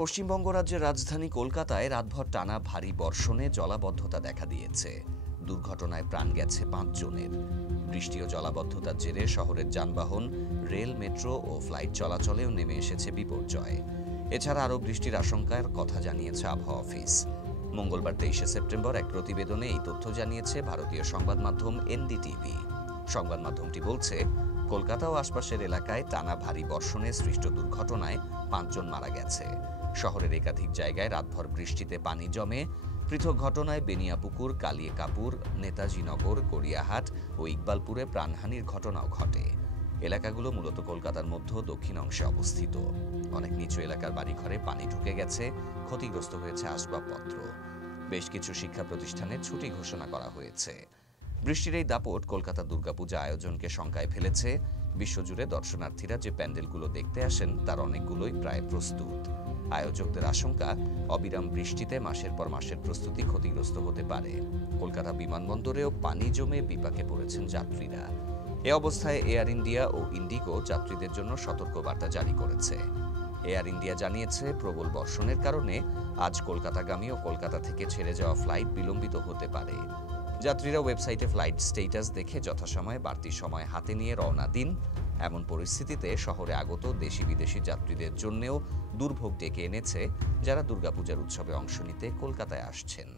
পশ্চিমবঙ্গ রাজ্যের রাজধানী কলকাতায় রাতভর টানা ভারী বর্ষণে জলাবদ্ধতা দেখা দিয়েছে। দুর্ঘটনায় প্রাণ গেছে ৫ জনের। বৃষ্টি ও জলাবদ্ধতার জেরে শহরের যানবাহন, রেল, মেট্রো ও ফ্লাইট চলাচলেও নেমে এসেছে বিপর্যয়। এছাড়া আরও বৃষ্টির আশঙ্কার কথা জানিয়েছে আবহাওয়া অফিস। মঙ্গলবার ২৩শে সেপ্টেম্বর এক প্রতিবেদনে এই তথ্য জানিয়েছে ভারতীয় সংবাদ মাধ্যম এনডিটিভি। সংবাদ মাধ্যমটি বলছে, কলকাতা ও আশপাশের এলাকায় টানা ভারী বর্ষণে সৃষ্ট দুর্ঘটনায় ৫ জন মারা গেছে। শহরের একাধিক জায়গায় রাতভর বৃষ্টিতে পানি জমে। পৃথক ঘটনায় বেনিয়াপুকুর, কালিয়াকাপুর, নেতাজি নগর, গড়িয়াহাট ও ইকবালপুরে প্রাণহানির ঘটনাও ঘটে। এলাকাগুলো মূলত কলকাতার মধ্য দক্ষিণ অংশে অবস্থিত। অনেক নিচু এলাকার বাড়িঘরে পানি ঢুকে গেছে, ক্ষতিগ্রস্ত হয়েছে আসবাবপত্র। বেশ কিছু শিক্ষা প্রতিষ্ঠানে ছুটি ঘোষণা করা হয়েছে। বৃষ্টির এই দাপট কলকাতা দুর্গাপূজা আয়োজনকে শঙ্কায় ফেলেছে। বিশ্বজুড়ে দর্শনার্থীরা যে প্যান্ডেলগুলো দেখতে আসেন তার অনেকগুলোই প্রায় প্রস্তুত। আয়োজকদের আশঙ্কা, অবিরাম বৃষ্টিতে মাসের পর মাসের প্রস্তুতি ক্ষতিগ্রস্ত হতে পারে। কলকাতা বিমানবন্দরেও পানি জমে বিপাকে পড়েছেন যাত্রীরা। এ অবস্থায় এয়ার ইন্ডিয়া ও ইন্ডিগো যাত্রীদের জন্য সতর্কবার্তা জারি করেছে। এয়ার ইন্ডিয়া জানিয়েছে, প্রবল বর্ষণের কারণে আজ কলকাতাগামী ও কলকাতা থেকে ছেড়ে যাওয়া ফ্লাইট বিলম্বিত হতে পারে। যাত্রীরা ওয়েবসাইটে ফ্লাইট স্ট্যাটাস দেখে যথাসময়ে বাড়তি সময় হাতে নিয়ে রওনা দিন। এমন পরিস্থিতিতে শহরে আগত দেশি বিদেশি যাত্রীদের জন্যও দুর্ভোগ ডেকে এনেছে, যারা দুর্গাপূজার উৎসবে অংশ নিতে কলকাতায় আসছেন।